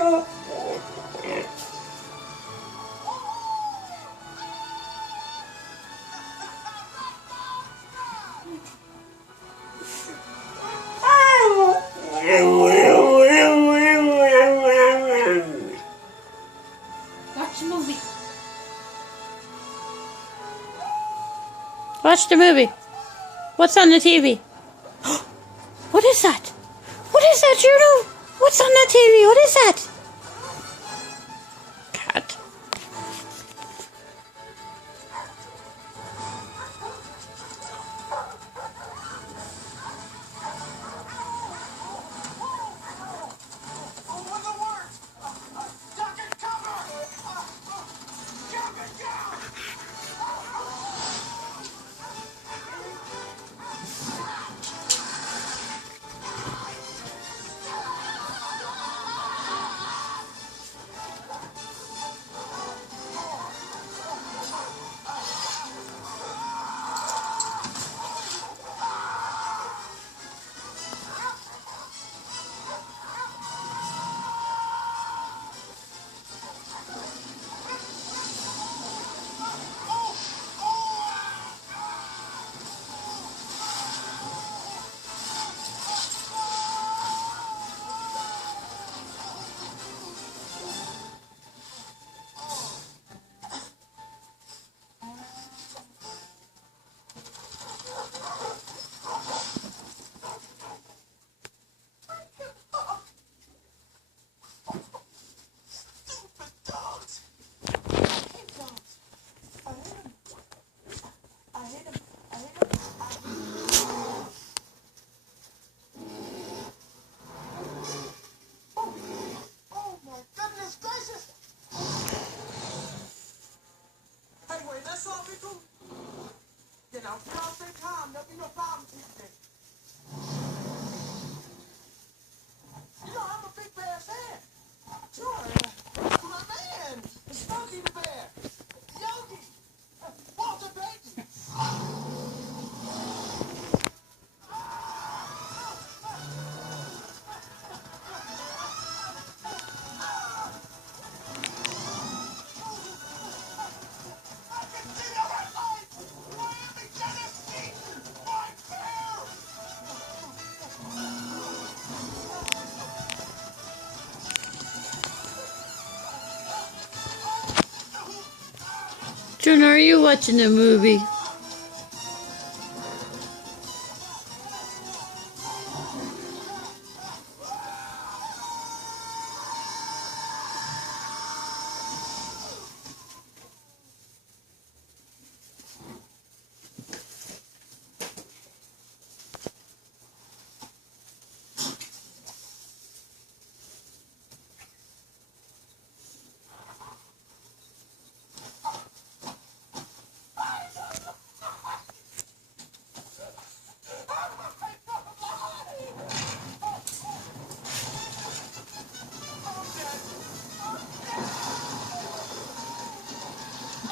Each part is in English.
Watch the movie. Watch the movie. What's on the TV? What is that? What is that, Juno? What's on the TV? What is that? Cat. You know, if y'all stay calm, there'll be no problem today. You know, I'm a big bear fan. Sure. My man, Smokey the Bear, Yogi, Walter Payton. Juno, are you watching the movie?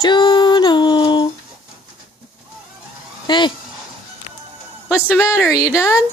Juno! Hey! What's the matter? Are you done?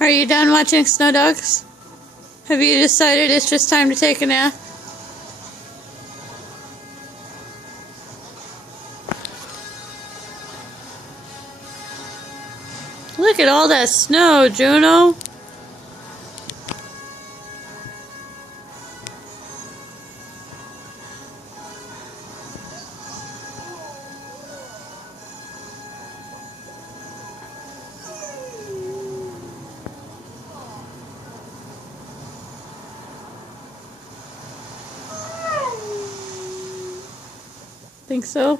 Are you done watching Snow Dogs? Have you decided it's just time to take a nap? Look at all that snow, Juno. Think so?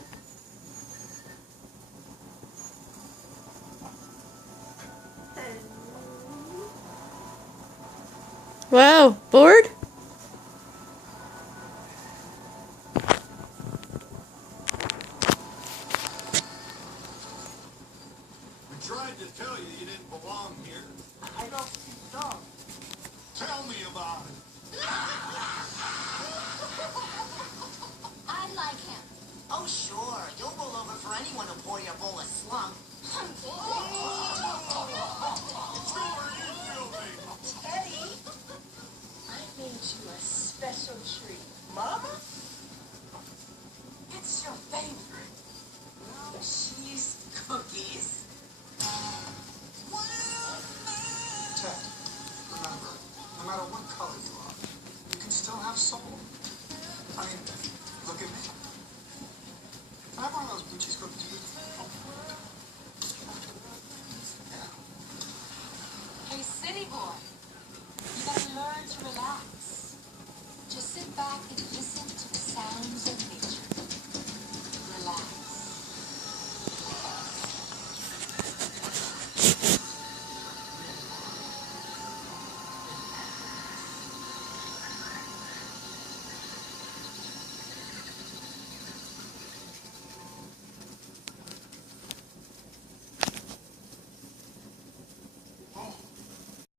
Wow, bored? We tried to tell you you didn't belong here. I don't think so. Tell me about it. I like him. Oh, sure. You'll roll over for anyone who'll pour you a bowl of slump. Teddy, I made you a special treat. Mama? It's your favorite. Cheese cookies. Ted, remember, no matter what color you are, you can still have soul. I mean, look at me. Can I have one of those blue cheese cookies, please?